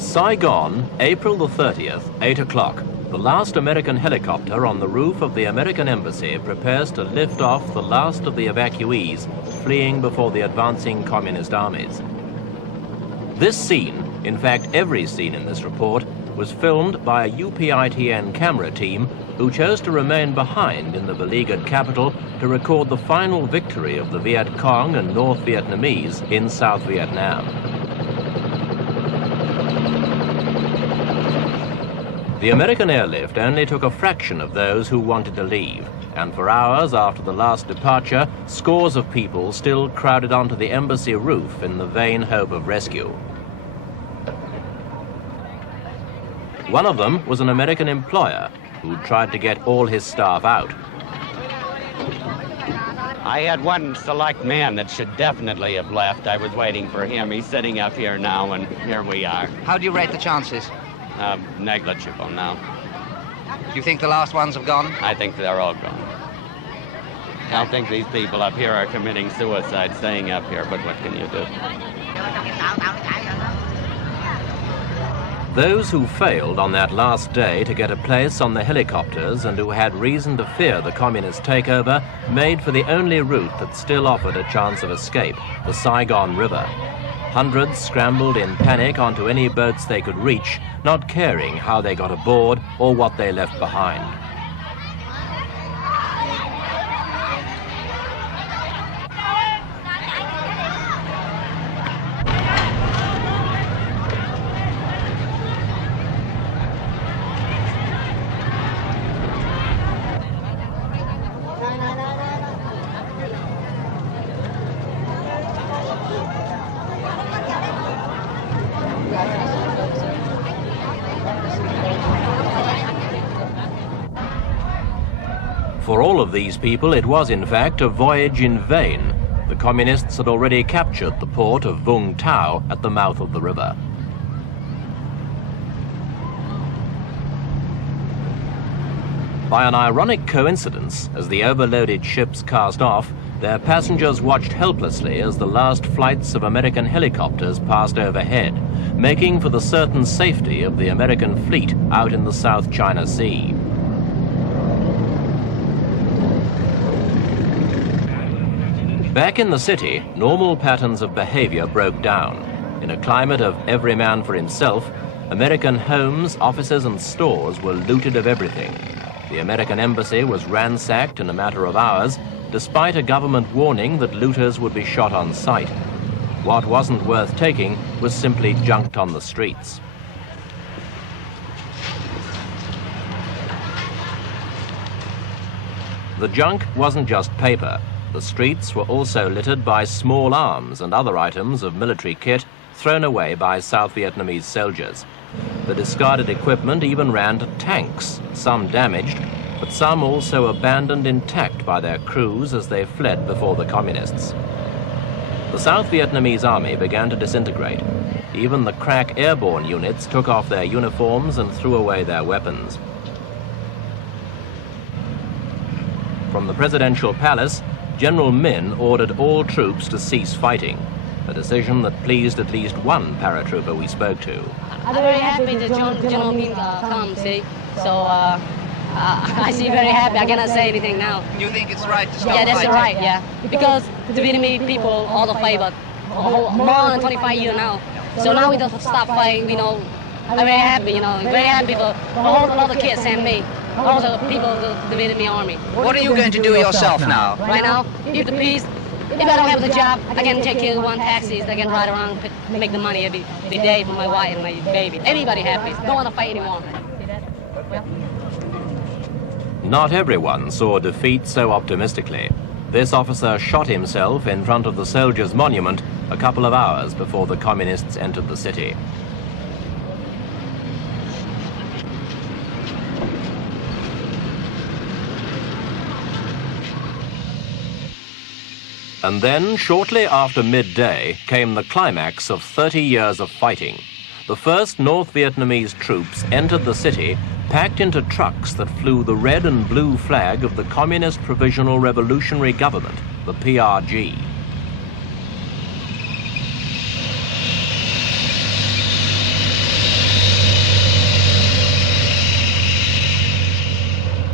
Saigon, April the 30th, 8 o'clock. The last American helicopter on the roof of the American embassy prepares to lift off the last of the evacuees fleeing before the advancing communist armies. This scene, in fact every scene in this report, was filmed by a UPITN camera team who chose to remain behind in the beleaguered capital to record the final victory of the Viet Cong and North Vietnamese in South Vietnam. The American airlift only took a fraction of those who wanted to leave, and for hours after the last departure, scores of people still crowded onto the embassy roof in the vain hope of rescue. One of them was an American employer who tried to get all his staff out. I had one select man that should definitely have left. I was waiting for him. He's sitting up here now, and here we are. How do you rate the chances? Negligible now. Do you think the last ones have gone? I think they're all gone. I think these people up here are committing suicide staying up here, but what can you do? Those who failed on that last day to get a place on the helicopters and who had reason to fear the communist takeover made for the only route that still offered a chance of escape, the Saigon River. Hundreds scrambled in panic onto any boats they could reach, not caring how they got aboard or what they left behind. For all of these people, it was in fact a voyage in vain. The communists had already captured the port of Vung Tau at the mouth of the river. By an ironic coincidence, as the overloaded ships cast off, their passengers watched helplessly as the last flights of American helicopters passed overhead, making for the certain safety of the American fleet out in the South China Sea. Back in the city, normal patterns of behavior broke down. In a climate of every man for himself, American homes, offices and stores were looted of everything. The American embassy was ransacked in a matter of hours, despite a government warning that looters would be shot on sight. What wasn't worth taking was simply junked on the streets. The junk wasn't just paper. The streets were also littered by small arms and other items of military kit thrown away by South Vietnamese soldiers. The discarded equipment even ran to tanks, some damaged, but some also abandoned intact by their crews as they fled before the communists. The South Vietnamese army began to disintegrate. Even the crack airborne units took off their uniforms and threw away their weapons. From the presidential palace, General Min ordered all troops to cease fighting, a decision that pleased at least one paratrooper we spoke to. I'm very happy that General Min come, see? So I see very happy. I cannot say anything now. You think it's right to stop Yeah, that's fighting? right, yeah. Because the Vietnamese people all the favor more than 25 years now. So now we don't stop fighting, you know. I'm very happy, you know. Very happy for all the kids and me. All the people of the Vietnamese army. What are you going to do yourself now? Right now, if the peace, if I don't have the job, I can take care of one taxis. I can ride around, make the money every day for my wife and my baby. Everybody happy. Don't want to fight anymore. Not everyone saw defeat so optimistically. This officer shot himself in front of the soldiers' monument a couple of hours before the communists entered the city. And then, shortly after midday, came the climax of 30 years of fighting. The first North Vietnamese troops entered the city, packed into trucks that flew the red and blue flag of the Communist Provisional Revolutionary Government, the PRG.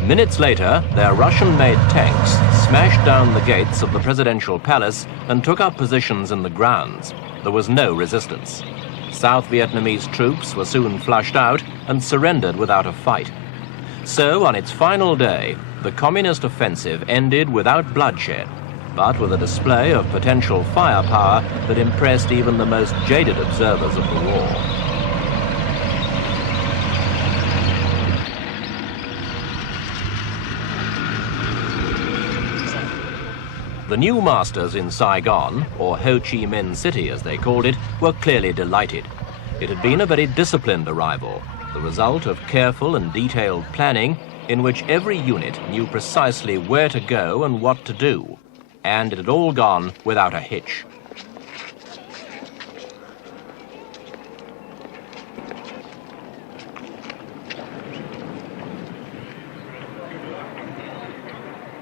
Minutes later, their Russian-made tanks smashed down the gates of the presidential palace and took up positions in the grounds. There was no resistance. South Vietnamese troops were soon flushed out and surrendered without a fight. So, on its final day, the communist offensive ended without bloodshed, but with a display of potential firepower that impressed even the most jaded observers of the war. The new masters in Saigon, or Ho Chi Minh City as they called it, were clearly delighted. It had been a very disciplined arrival, the result of careful and detailed planning in which every unit knew precisely where to go and what to do. And it had all gone without a hitch.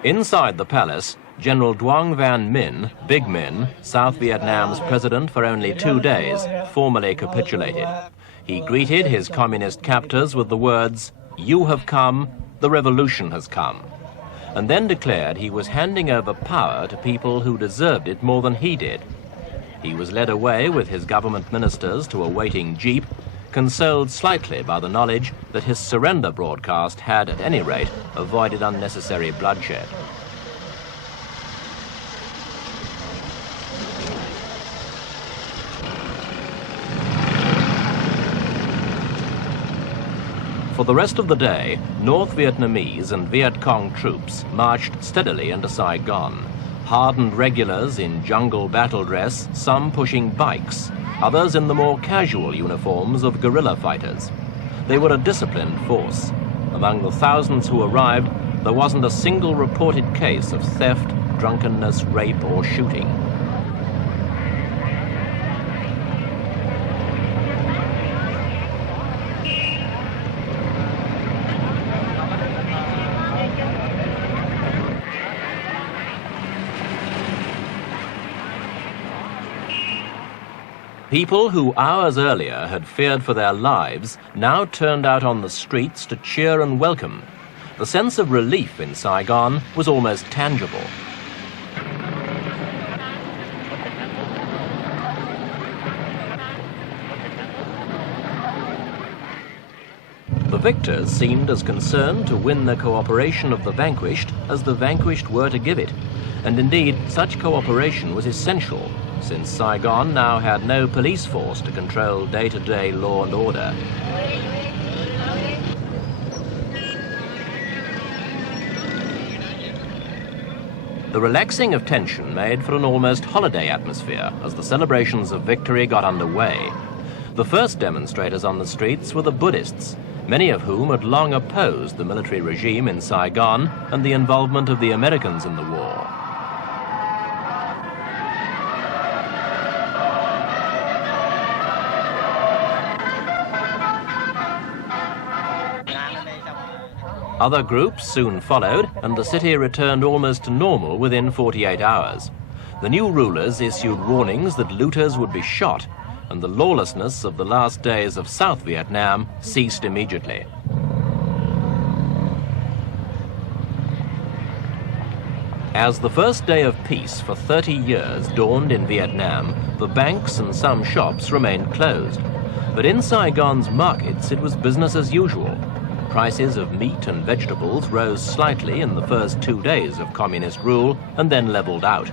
Inside the palace, General Duong Van Minh, Big Minh, South Vietnam's president for only 2 days, formally capitulated. He greeted his communist captors with the words, "You have come, the revolution has come," and then declared he was handing over power to people who deserved it more than he did. He was led away with his government ministers to a waiting jeep, consoled slightly by the knowledge that his surrender broadcast had, at any rate, avoided unnecessary bloodshed. For the rest of the day, North Vietnamese and Viet Cong troops marched steadily into Saigon, hardened regulars in jungle battle dress, some pushing bikes, others in the more casual uniforms of guerrilla fighters. They were a disciplined force. Among the thousands who arrived, there wasn't a single reported case of theft, drunkenness, rape, or shooting. People who hours earlier had feared for their lives now turned out on the streets to cheer and welcome. The sense of relief in Saigon was almost tangible. The victors seemed as concerned to win the cooperation of the vanquished as the vanquished were to give it. And indeed, such cooperation was essential, since Saigon now had no police force to control day-to-day law and order. The relaxing of tension made for an almost holiday atmosphere as the celebrations of victory got underway. The first demonstrators on the streets were the Buddhists, many of whom had long opposed the military regime in Saigon and the involvement of the Americans in the war. Other groups soon followed, and the city returned almost to normal within 48 hours. The new rulers issued warnings that looters would be shot, and the lawlessness of the last days of South Vietnam ceased immediately. As the first day of peace for 30 years dawned in Vietnam, the banks and some shops remained closed. But in Saigon's markets, it was business as usual. Prices of meat and vegetables rose slightly in the first 2 days of communist rule and then leveled out.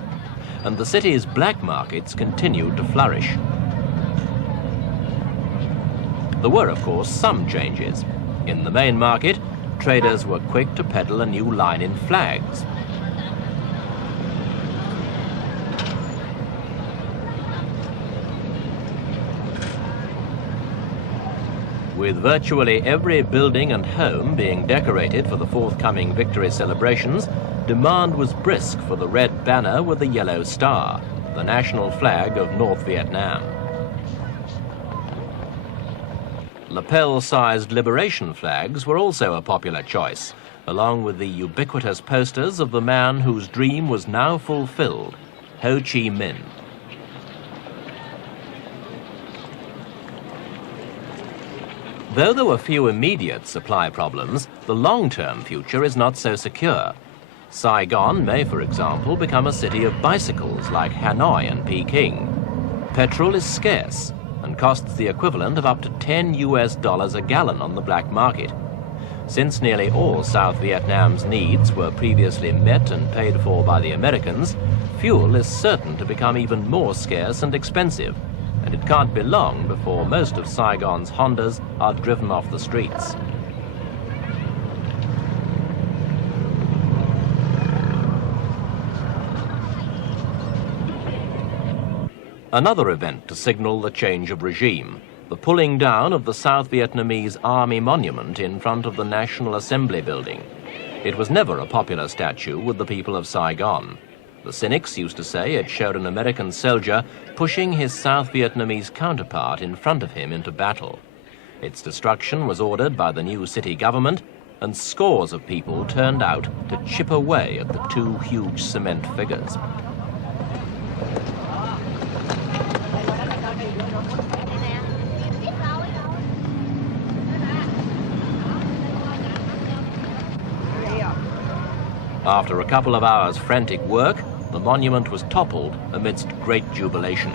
And the city's black markets continued to flourish. There were, of course, some changes. In the main market, traders were quick to peddle a new line in flags. With virtually every building and home being decorated for the forthcoming victory celebrations, demand was brisk for the red banner with the yellow star, the national flag of North Vietnam. Lapel-sized liberation flags were also a popular choice, along with the ubiquitous posters of the man whose dream was now fulfilled, Ho Chi Minh. Though there were few immediate supply problems, the long-term future is not so secure. Saigon may, for example, become a city of bicycles like Hanoi and Peking. Petrol is scarce and costs the equivalent of up to $10 a gallon on the black market. Since nearly all South Vietnam's needs were previously met and paid for by the Americans, fuel is certain to become even more scarce and expensive, and it can't be long before most of Saigon's Hondas are driven off the streets. Another event to signal the change of regime, the pulling down of the South Vietnamese Army monument in front of the National Assembly building. It was never a popular statue with the people of Saigon. The cynics used to say it showed an American soldier pushing his South Vietnamese counterpart in front of him into battle. Its destruction was ordered by the new city government, and scores of people turned out to chip away at the two huge cement figures. After a couple of hours' frantic work, the monument was toppled amidst great jubilation.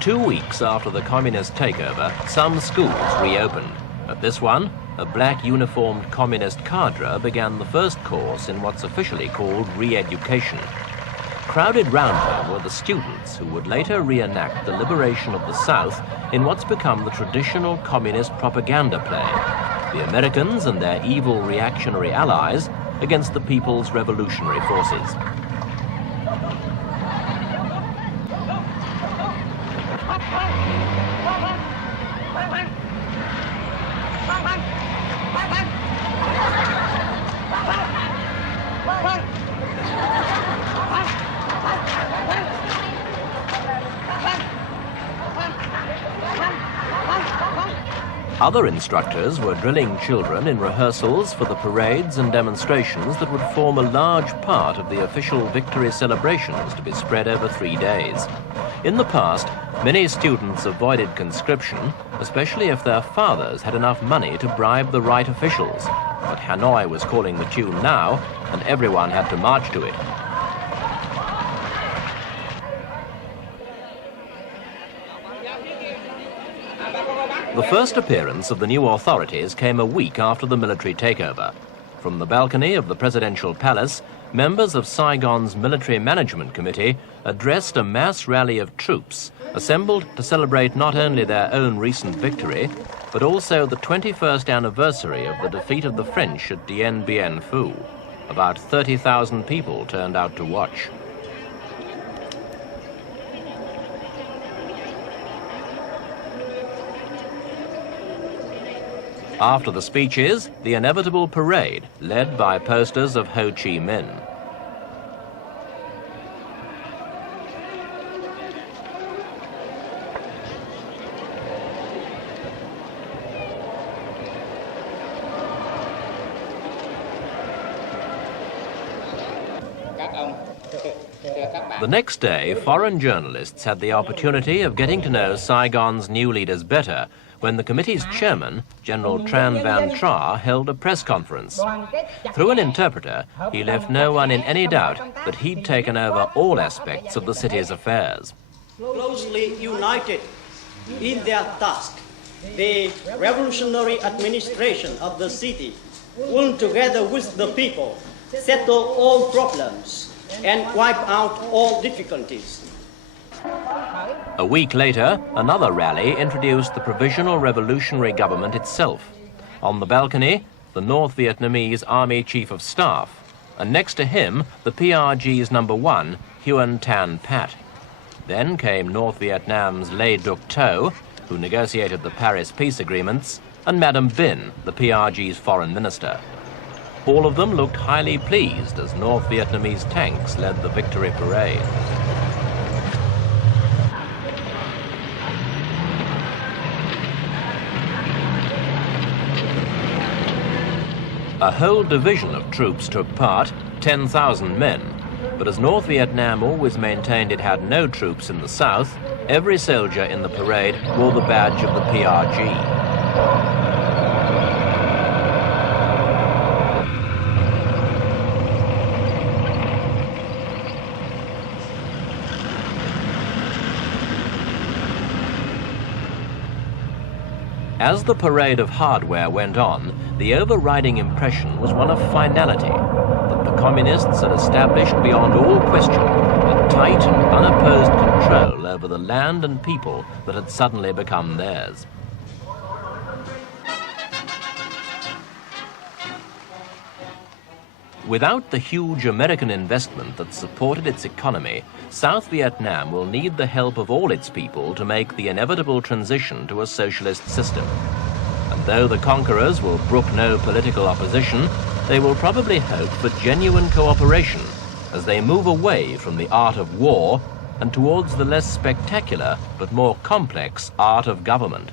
Two weeks after the communist takeover, some schools reopened. At this one, a black uniformed communist cadre began the first course in what's officially called re-education. Crowded round her were the students who would later reenact the liberation of the South in what's become the traditional communist propaganda play, the Americans and their evil reactionary allies against the People's Revolutionary Forces. Other instructors were drilling children in rehearsals for the parades and demonstrations that would form a large part of the official victory celebrations to be spread over 3 days. In the past, many students avoided conscription, especially if their fathers had enough money to bribe the right officials. But Hanoi was calling the tune now, and everyone had to march to it. The first appearance of the new authorities came a week after the military takeover. From the balcony of the presidential palace, members of Saigon's Military Management Committee addressed a mass rally of troops assembled to celebrate not only their own recent victory, but also the 21st anniversary of the defeat of the French at Dien Bien Phu. About 30,000 people turned out to watch. After the speeches, the inevitable parade, led by posters of Ho Chi Minh. The next day, foreign journalists had the opportunity of getting to know Saigon's new leaders better when the committee's chairman, General Tran Van Tra, held a press conference. Through an interpreter, he left no one in any doubt that he'd taken over all aspects of the city's affairs. Closely united in their task, the revolutionary administration of the city will, together with the people, settle all problems and wipe out all difficulties. A week later, another rally introduced the Provisional Revolutionary Government itself. On the balcony, the North Vietnamese Army Chief of Staff, and next to him, the PRG's number 1, Huon Tan Pat. Then came North Vietnam's Le Duc Tho, who negotiated the Paris peace agreements, and Madame Binh, the PRG's foreign minister. All of them looked highly pleased as North Vietnamese tanks led the victory parade. A whole division of troops took part, 10,000 men, but as North Vietnam always maintained it had no troops in the south, every soldier in the parade wore the badge of the PRG. As the parade of hardware went on, the overriding impression was one of finality, that the communists had established beyond all question a tight and unopposed control over the land and people that had suddenly become theirs. Without the huge American investment that supported its economy, South Vietnam will need the help of all its people to make the inevitable transition to a socialist system. And though the conquerors will brook no political opposition, they will probably hope for genuine cooperation as they move away from the art of war and towards the less spectacular but more complex art of government.